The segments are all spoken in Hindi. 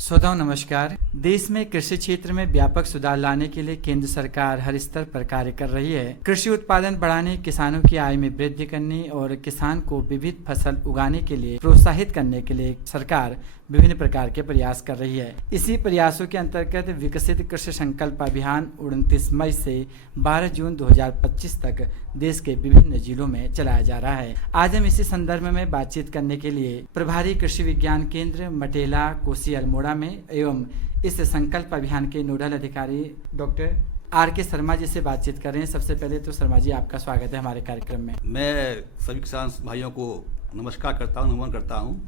श्रोताओं नमस्कार। देश में कृषि क्षेत्र में व्यापक सुधार लाने के लिए केंद्र सरकार हर स्तर पर कार्य कर रही है। कृषि उत्पादन बढ़ाने, किसानों की आय में वृद्धि करने और किसान को विविध फसल उगाने के लिए प्रोत्साहित करने के लिए सरकार विभिन्न प्रकार के प्रयास कर रही है। इसी प्रयासों के अंतर्गत विकसित कृषि संकल्प अभियान 29 मई से 12 जून 2025 तक देश के विभिन्न जिलों में चलाया जा रहा है। आज हम इसी संदर्भ में बातचीत करने के लिए प्रभारी कृषि विज्ञान केंद्र मटेला कोसी अल्मोड़ा में एवं इस संकल्प अभियान के नोडल अधिकारी डॉक्टर आर.के. शर्मा जी से बातचीत कर रहे हैं। सबसे पहले तो शर्मा जी, आपका स्वागत है हमारे कार्यक्रम में। मैं सभी किसान भाइयों को नमस्कार करता हूँ, नमन करता हूँ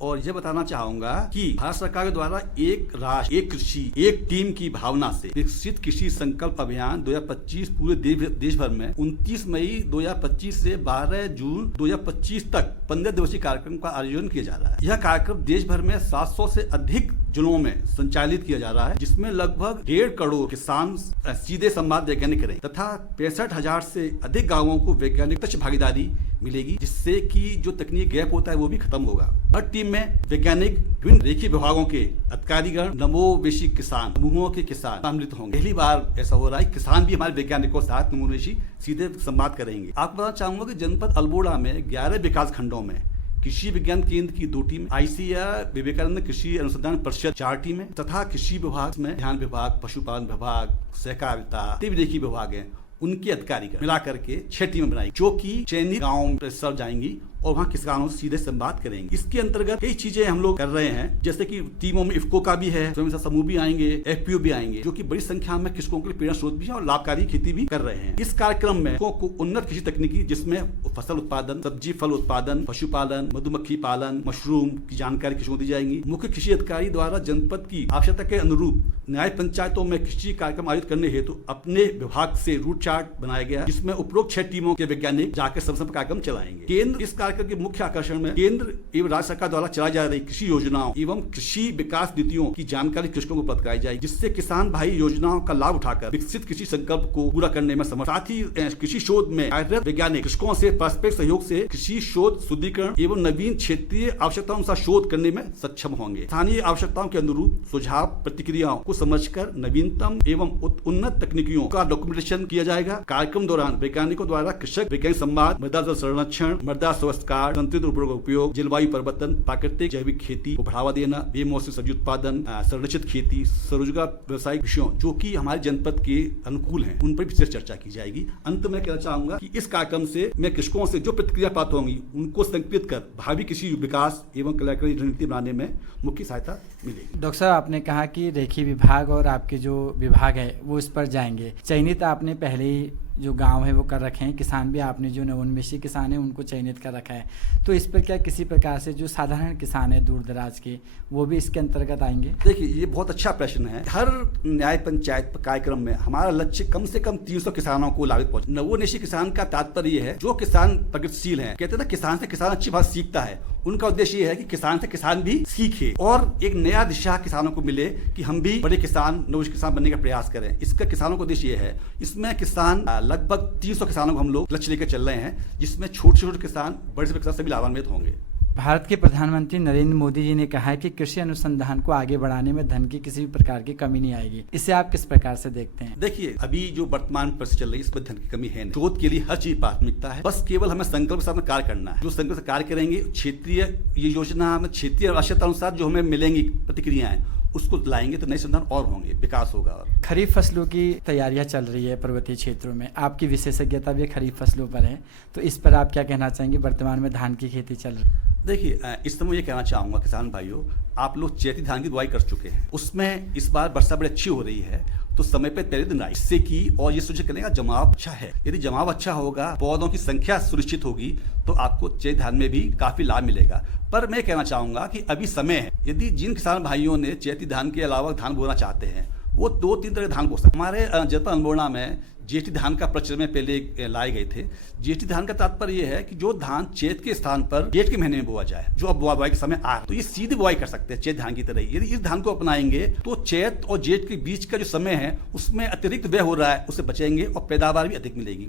और यह बताना चाहूंगा कि भारत सरकार के द्वारा एक राष्ट्र, एक कृषि, एक टीम की भावना से विकसित कृषि संकल्प अभियान 2025 पूरे देश भर में 29 मई 2025 से 12 जून 2025 तक 15 दिवसीय कार्यक्रम का आयोजन किया जा रहा है। यह कार्यक्रम देश भर में 700 से अधिक जिलों में संचालित किया जा रहा है, जिसमें लगभग 1.5 करोड़ किसान सीधे संवाद वैज्ञानिक करें तथा 65,000 से अधिक गाँवों को वैज्ञानिक भागीदारी मिलेगी, जिससे कि जो तकनीकी गैप होता है वो भी खत्म होगा। हर टीम में वैज्ञानिक, विभिन्न रेखीय विभागों के अधिकारीगण, नवोन्मेषी किसान समूहों के किसान सम्मिलित होंगे। पहली बार ऐसा हो रहा है, किसान भी हमारे वैज्ञानिकों के साथ नवोन्मेषी सीधे संवाद करेंगे। आपको बताना चाहूंगा कि जनपद अल्मोड़ा में 11 विकास खंडों में कृषि विज्ञान केंद्र की 2 टीम, ICAR विवेकानंद कृषि अनुसंधान परिषद 4 टीमें तथा कृषि विभाग में ध्यान विभाग, पशुपालन विभाग, सहकारिता, रेखीय विभाग है, उनके अधिकारी मिला करके 6 टीमें बनाई, जो कि चयनित गाँव सब जाएंगी और वहाँ किसानों से सीधे संवाद करेंगे। इसके अंतर्गत कई चीजें हम लोग कर रहे हैं, जैसे कि टीमों में इफ्को का भी है, स्वयं समूह भी आएंगे, FPO भी आएंगे, जो कि बड़ी संख्या में कृषकों के लिए प्रेरणा स्रोत भी है और लाभकारी खेती भी कर रहे हैं। इस कार्यक्रम में को उन्नत कृषि तकनीकी, जिसमें फसल उत्पादन, सब्जी फल उत्पादन, पशुपालन, मधुमक्खी पालन, मशरूम की जानकारी कृषकों को दी जाएगी। मुख्य कृषि अधिकारी द्वारा जनपद की आवश्यकता के अनुरूप न्याय पंचायतों में कृषि कार्यक्रम आयोजित करने हेतु अपने विभाग से रूट चार्ट बनाया गया, जिसमें उपरोक्त 6 टीमों के वैज्ञानिक जाकर संपर्क कार्यक्रम चलाएंगे। केंद्र इस कार्यक्रम के मुख्य आकर्षण में केंद्र एवं राज्य सरकार द्वारा चलाई जा रही कृषि योजनाओं एवं कृषि विकास नीतियों की जानकारी कृषकों को उपलब्ध कराई जाएगी, जिससे किसान भाई योजनाओं का लाभ उठाकर विकसित कृषि संकल्प को पूरा करने में समर्थ। साथ ही कृषि शोध में कार्यरत वैज्ञानिक कृषकों से पारस्परिक सहयोग से कृषि शोध, शुद्धिकरण एवं नवीन क्षेत्रीय आवश्यकताओं अनुसार शोध करने में सक्षम होंगे। स्थानीय आवश्यकताओं के अनुरूप सुझाव प्रतिक्रियाओं को समझकर नवीनतम एवं उन्नत तकनीकियों का डॉक्यूमेंटेशन किया जाएगा। कार्यक्रम दौरान वैज्ञानिकों द्वारा कृषक वैज्ञानिक संवाद, मृदा जल संरक्षण, मृदा स्वास्थ्य कार्ड, संतुलित उर्वरक उपयोग, जलवायु परिवर्तन, प्राकृतिक जैविक खेती को बढ़ावा देना, बेमौसमी सब्जी उत्पादन, संरक्षित खेती, स्वरोजगार व्यवसायिक विषयों जो कि हमारे जनपद के अनुकूल हैं, उन पर विशेष चर्चा की जाएगी। अंत में कहना चाहूंगा कि इस कार्यक्रम से मैं कृषकों से जो प्रतिक्रिया प्राप्त होंगी उनको संकलित कर भावी कृषि विकास एवं कल्याणकारी रणनीति बनाने में मुख्य सहायता मिलेगी। डॉक्टर साहब, आपने कहा कि रेखीय विभाग और आपके जो विभाग है वो इस पर जाएंगे। चयनित आपने पहले ही जो गांव है वो कर रखे हैं, किसान भी आपने जो नवोन्मेषी किसान है उनको चयनित कर रखा है, तो इस पर क्या किसी प्रकार से जो साधारण किसान है दूर दराज के, वो भी इसके अंतर्गत आएंगे? देखिए, ये बहुत अच्छा प्रश्न है। हर न्याय पंचायत कार्यक्रम में हमारा लक्ष्य कम से कम 300 किसानों को लाभ पहुंचे। नवोन्मेषी किसान का तात्पर्य ये है जो किसान प्रगतिशील है, कहते हैं ना किसान से किसान अच्छी बात सीखता है। उनका उद्देश्य ये है कि किसान से किसान भी सीखे और एक नया दिशा किसानों को मिले कि हम भी बड़े किसान, नवोन्मेषी किसान बनने का प्रयास करें। इसका किसानों का उद्देश्य ये है। इसमें किसान लगभग 300 किसानों को हम लोग लक्ष्य लेकर चल रहे हैं, जिसमें छोटे छोटे किसान, बड़े से किसान सभी लाभान्वित होंगे। भारत के प्रधानमंत्री नरेंद्र मोदी जी ने कहा है कि कृषि अनुसंधान को आगे बढ़ाने में धन की किसी भी प्रकार की कमी नहीं आएगी। इसे आप किस प्रकार से देखते हैं? देखिए, अभी जो वर्तमान परिस्थिति चल रही है इसमें धन की कमी है नहीं। शोध के लिए हर चीज प्राथमिकता है, बस केवल हमें संकल्प के साथ कार्य करना है। जो संकल्प से कार्य करेंगे, क्षेत्रीय ये योजना हमें क्षेत्रीय आवश्यकता अनुसार जो हमें मिलेंगी प्रतिक्रियाएं उसको लाएंगे तो नए संधान और होंगे, विकास होगा। और खरीफ फसलों की तैयारियां चल रही है पर्वतीय क्षेत्रों में, आपकी विशेषज्ञता भी खरीफ फसलों पर है, तो इस पर आप क्या कहना चाहेंगे? वर्तमान में धान की खेती चल रही है। देखिए, इस समय ये कहना चाहूंगा किसान भाइयों, आप लोग चैती धान की बुआई कर चुके हैं, उसमें इस बार वर्षा बड़ी अच्छी हो रही है, तो समय पे पहले दिन आई, इससे की और ये सुनिश्चित करने का जमाव अच्छा है। यदि जमाव अच्छा होगा, पौधों की संख्या सुनिश्चित होगी, तो आपको चैती धान में भी काफी लाभ मिलेगा। पर मैं कहना चाहूंगा कि अभी समय है, यदि जिन किसान भाइयों ने चैती धान के अलावा धान बोना चाहते हैं वो 2-3 तरह के धान बो सकते हैं। हमारे जनपद अल्मोड़ा में जीएसटी धान का प्रचलन में पहले लाए गए थे। जीएसटी धान का तात्पर्य यह है कि जो धान चैत के स्थान पर जेठ के महीने में बोआ जाए, जो अब बुआई के समय आ, तो ये सीधी बुआई कर सकते हैं चैत धान की तरह। यदि इस धान को अपनाएंगे तो चैत और जेठ के बीच का जो समय है उसमें अतिरिक्त व्यय हो रहा है उससे बचेंगे और पैदावार भी अधिक मिलेगी।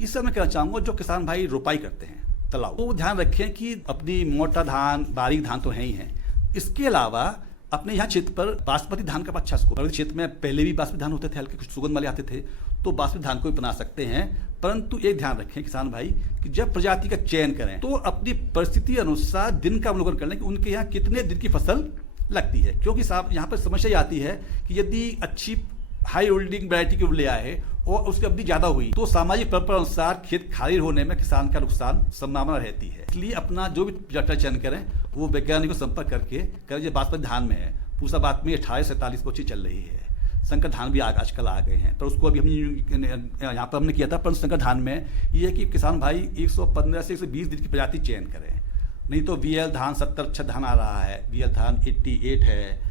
इस समय कहना चाहूंगा जो किसान भाई रोपाई करते हैं तालाब, वो ध्यान रखें कि अपनी मोटा धान, बारीक धान तो है ही है, इसके अलावा अपने यहाँ क्षेत्र पर बासमती धान का अच्छा स्कोर, पर्वतीय क्षेत्र में पहले भी बासमती धान होते थे, हल्के कुछ सुगंध वाले आते थे, तो बासमती धान को भी बना सकते हैं। परंतु एक ध्यान रखें किसान भाई कि जब प्रजाति का चयन करें तो अपनी परिस्थिति अनुसार दिन का अवलोकन कर लें कि उनके यहाँ कितने दिन की फसल लगती है। क्योंकि साहब यहाँ पर समस्या ये आती है कि यदि अच्छी हाई होल्डिंग वैरायटी की ले आए और उसकी अवधि ज्यादा हुई तो सामाजिक परंपरा अनुसार खेत खाली होने में किसान का नुकसान संभावना रहती है। इसलिए अपना जो भी प्रजाति चयन करें वो वैज्ञानिक को संपर्क करके करें। जो बासमती धान में है, पूसा बात में 1847 पोची चल रही है। संकर धान भी आजकल आ गए हैं, पर उसको अभी हमने यहाँ पर हमने किया था। पर संकर धान में ये है कि किसान भाई 115 से 120 दिन की प्रजाति चयन करें, नहीं तो VL धान 70 धान आ रहा है, VL धान 88 है।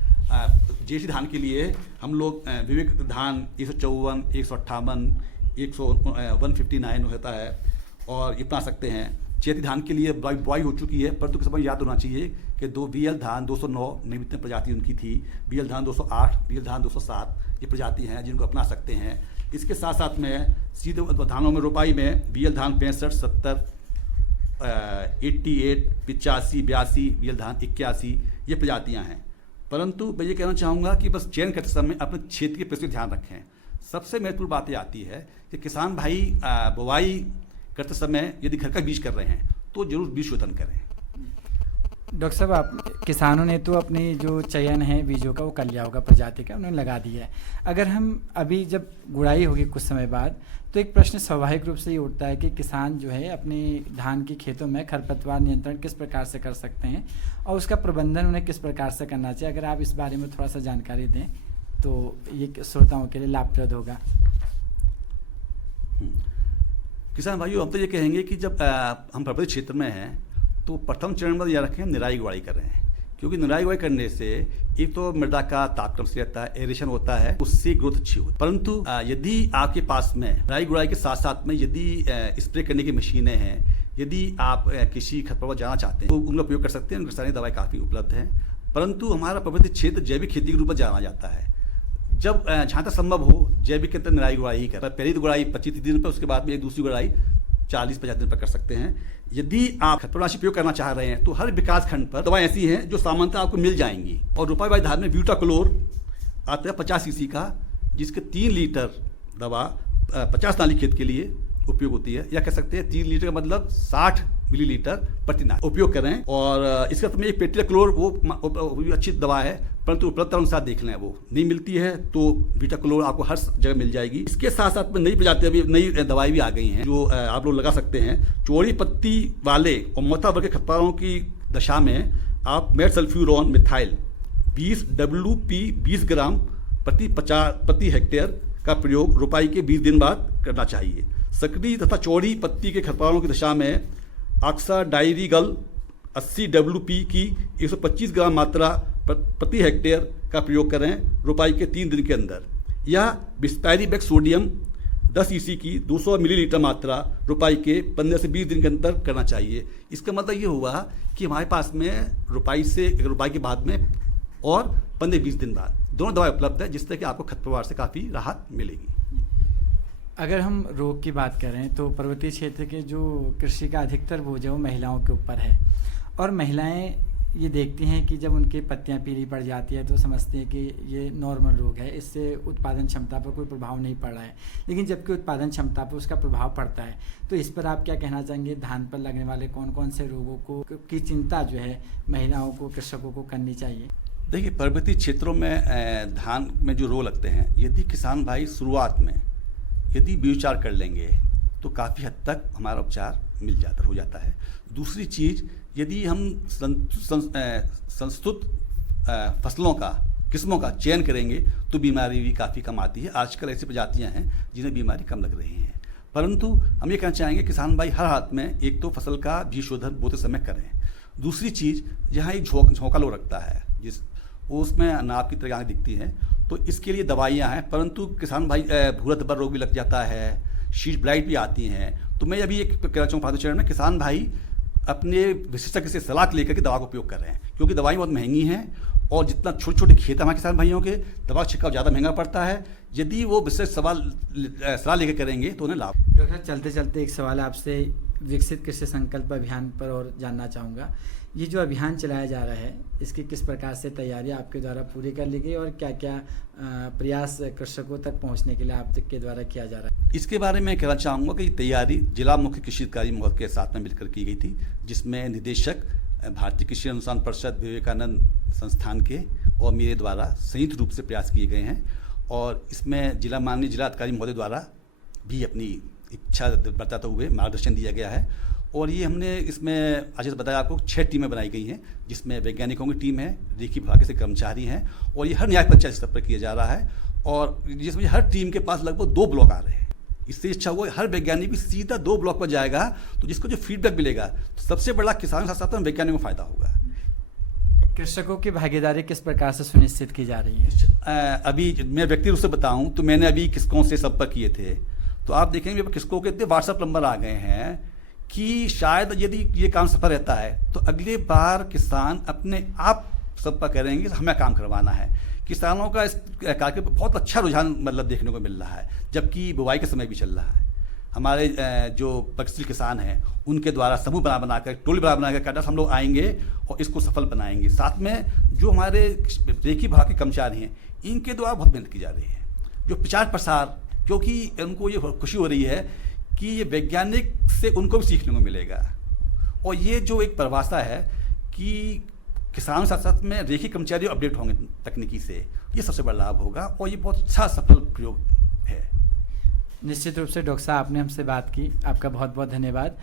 जेठी धान के लिए हम लोग विवेक धान 154, 158, 159 होता है और ये बना सकते हैं। चैती धान के लिए बुआई हो चुकी है, परंतु किसान याद होना चाहिए कि VL धान 209 निमित्त प्रजाति उनकी थी, VL धान 208, VL धान 207 ये प्रजाति हैं जिनको अपना सकते हैं। इसके साथ साथ में सीधे धानों में रोपाई में VL धान 65, 70, 88, 85, 82, VL धान 81 ये प्रजातियाँ हैं। परंतु मैं ये कहना चाहूँगा कि बस चयन करते समय अपने क्षेत्र की परिस्थिति ध्यान रखें। सबसे महत्वपूर्ण बात ये आती है कि किसान भाई बुवाई करते समय यदि घर का बीज कर रहे हैं तो जरूर बीज शोधन करें। डॉक्टर साहब, आप किसानों ने तो अपनी जो चयन है बीजों का वो कर लिया होगा, प्रजाति का उन्होंने लगा दिया है। अगर हम अभी जब गुड़ाई होगी कुछ समय बाद तो एक प्रश्न स्वाभाविक रूप से ये उठता है कि किसान जो है अपने धान की खेतों में खरपतवार नियंत्रण किस प्रकार से कर सकते हैं और उसका प्रबंधन उन्हें किस प्रकार से करना चाहिए। अगर आप इस बारे में थोड़ा सा जानकारी दें तो ये श्रोताओं के लिए लाभप्रद होगा। किसान भाइयों, हम तो ये कहेंगे कि जब हम पर्वतीय क्षेत्र में हैं तो प्रथम चरण में यह रखें हम निराई गुड़ाई कर रहे हैं, क्योंकि निराई गुड़ाई करने से एक तो मृदा का तापक्रम से रहता है, एरेशन होता है, उससे ग्रोथ अच्छी होती है। परंतु यदि आपके पास में निराई गुड़ाई के साथ साथ में यदि स्प्रे करने की मशीनें हैं, यदि आप किसी खरपतवार जाना चाहते हैं तो उनका उपयोग कर सकते हैं। रासायनिक दवाई काफ़ी उपलब्ध हैं। परंतु हमारा पर्वतीय क्षेत्र जैविक खेती के रूप में जाना जाता है। जब जहाँ तक संभव हो जैविक के अंदर निराई गुड़ाई ही कर, पहली गुड़ाई 25 दिन पर, उसके बाद में एक दूसरी गुड़ाई 40-50 दिन पर कर सकते हैं। यदि आप खरपतवारनाशी प्रयोग करना चाह रहे हैं तो हर विकास खंड पर दवाएं ऐसी हैं जो सामान्यतः आपको मिल जाएंगी। और रुपये धान में ब्यूटाक्लोर आता है 50 cc का, जिसके 3 लीटर दवा 50 नाली खेत के लिए उपयोग होती है, या कह सकते हैं 3 लीटर का मतलब 60 मिलीलीटर प्रति नाली उपयोग करें। और इसका तो एक पेट्रियाक्लोर वो भी अच्छी दवा है, परंतु उपलब्धता अनुसार देख लें, वो नहीं मिलती है तो ब्यूटाक्लोर आपको हर जगह मिल जाएगी। इसके साथ साथ में नई प्रजातियां भी, नई दवाई भी आ गई हैं जो आप लोग लगा सकते हैं। चौड़ी पत्ती वाले और मोटा वर्ग के खरपतवारों की दशा में आप मेटसल्फ्यूरॉन मिथाइल 20 WP 20 ग्राम प्रति हेक्टेयर का प्रयोग रोपाई के 20 दिन बाद करना चाहिए। सक्रिय तथा चौड़ी पत्ती के खरपतवारों की दशा में अक्सा डायरीगल 80 WP की 125 ग्राम मात्रा प्रति हेक्टेयर का प्रयोग करें रोपाई के 3 दिन के अंदर, या बिस्पैरीबेक सोडियम 10 cc की 200 मिलीलीटर मात्रा रोपाई के 15 से 20 दिन के अंदर करना चाहिए। इसका मतलब ये हुआ कि हमारे पास में रोपाई के बाद में और 15-20 दिन बाद दोनों दवाएं उपलब्ध है, जिससे कि आपको खरपतवार से काफ़ी राहत मिलेगी। अगर हम रोग की बात करें तो पर्वतीय क्षेत्र के जो कृषि का अधिकतर बोझ है वो महिलाओं के ऊपर है, और महिलाएं ये देखती हैं कि जब उनकी पत्तियां पीली पड़ जाती है तो समझती हैं कि ये नॉर्मल रोग है, इससे उत्पादन क्षमता पर कोई प्रभाव नहीं पड़ रहा है, लेकिन जबकि उत्पादन क्षमता पर उसका प्रभाव पड़ता है। तो इस पर आप क्या कहना चाहेंगे? धान पर लगने वाले कौन कौन से रोगों को की चिंता जो है महिलाओं को, कृषकों को करनी चाहिए? देखिए, पर्वतीय क्षेत्रों में धान में जो रोग लगते हैं, यदि किसान भाई शुरुआत में यदि बीजोपचार कर लेंगे तो काफ़ी हद तक हमारा उपचार हो जाता है। दूसरी चीज़, यदि हम संस्तुत फसलों का, किस्मों का चयन करेंगे तो बीमारी भी काफ़ी कम आती है। आजकल ऐसी प्रजातियां हैं जिन्हें बीमारी कम लग रही हैं। परंतु हम ये कहना चाहेंगे किसान भाई हर हाथ में एक तो फसल का बीज शोधन बोते समय करें। दूसरी चीज़, जहाँ एक झोंका लो रखता है उसमें नाप की तरह दिखती हैं, तो इसके लिए दवाइयाँ हैं। परंतु किसान भाई भूरा धब्बा रोग भी लग जाता है, शीट ब्लाइट भी आती हैं। तो मैं अभी एक कहना चाहूँगा फादर चरण में किसान भाई अपने विशेषज्ञ से सलाह लेकर के दवा का उपयोग कर रहे हैं, क्योंकि दवाई बहुत महंगी हैं और जितना छोटे छोटे खेत हमारे किसान भाइयों के, दवा छिड़काव ज़्यादा महंगा पड़ता है। यदि वो विशेष सलाह लेकर करेंगे तो उन्हें लाभ। डॉक्टर, चलते चलते एक सवाल आपसे विकसित कृषि संकल्प अभियान पर और जानना चाहूँगा ये जो अभियान चलाया जा रहा है, इसकी किस प्रकार से तैयारियां आपके द्वारा पूरी कर ली गई और क्या क्या प्रयास कृषकों तक पहुंचने के लिए आपके द्वारा किया जा रहा है? इसके बारे में कहना चाहूँगा कि तैयारी जिला मुख्य कृषि अधिकारी महोदय के साथ में मिलकर की गई थी, जिसमें निदेशक भारतीय कृषि अनुसंधान परिषद विवेकानंद संस्थान के और मेरे द्वारा संयुक्त रूप से प्रयास किए गए हैं। और इसमें माननीय जिला अधिकारी महोदय द्वारा भी अपनी इच्छा बताते हुए मार्गदर्शन दिया गया है। और ये हमने इसमें आज बताया आपको 6 टीमें बनाई गई हैं, जिसमें वैज्ञानिकों की टीम है, रेखी विभाग के से कर्मचारी हैं, और ये हर न्याय पंचायत स्तर पर किया जा रहा है। और जिसमें हर टीम के पास लगभग 2 ब्लॉक आ रहे हैं। इससे इच्छा हुआ हर वैज्ञानिक भी सीधा 2 ब्लॉक पर जाएगा, तो जिसको जो फीडबैक मिलेगा तो सबसे बड़ा किसान के साथ साथ वैज्ञानिकों को फायदा होगा। कृषकों की भागीदारी किस प्रकार से सुनिश्चित की जा रही है? अभी मैं व्यक्ति रूप से बताऊं तो मैंने अभी किसकों से संपर्क किए थे, तो आप देखेंगे किसकों के इतने व्हाट्सएप नंबर आ गए हैं कि शायद यदि ये काम सफल रहता है तो अगले बार किसान अपने आप संपर्क करेंगे, हमें काम करवाना है। किसानों का इस कार्य पर बहुत अच्छा रुझान मतलब देखने को मिल रहा है, जबकि बुवाई के समय भी चल रहा है। हमारे जो प्रगतिशील किसान हैं उनके द्वारा समूह बनाकर टोली बनाकर कैडर हम लोग आएंगे और इसको सफल बनाएंगे। साथ में जो हमारे रेखी विभाग के कर्मचारी हैं इनके द्वारा बहुत मेहनत की जा रही है, जो प्रचार प्रसार, क्योंकि उनको ये खुशी हो रही है कि ये वैज्ञानिक से उनको भी सीखने को मिलेगा। और ये जो एक परिभाषा है कि किसानों के साथ साथ में रेखी कर्मचारी अपडेट होंगे तकनीकी से, ये सबसे बड़ा लाभ होगा और ये बहुत अच्छा सफल प्रयोग है। निश्चित रूप से डॉक्टर साहब आपने हमसे बात की, आपका बहुत बहुत धन्यवाद।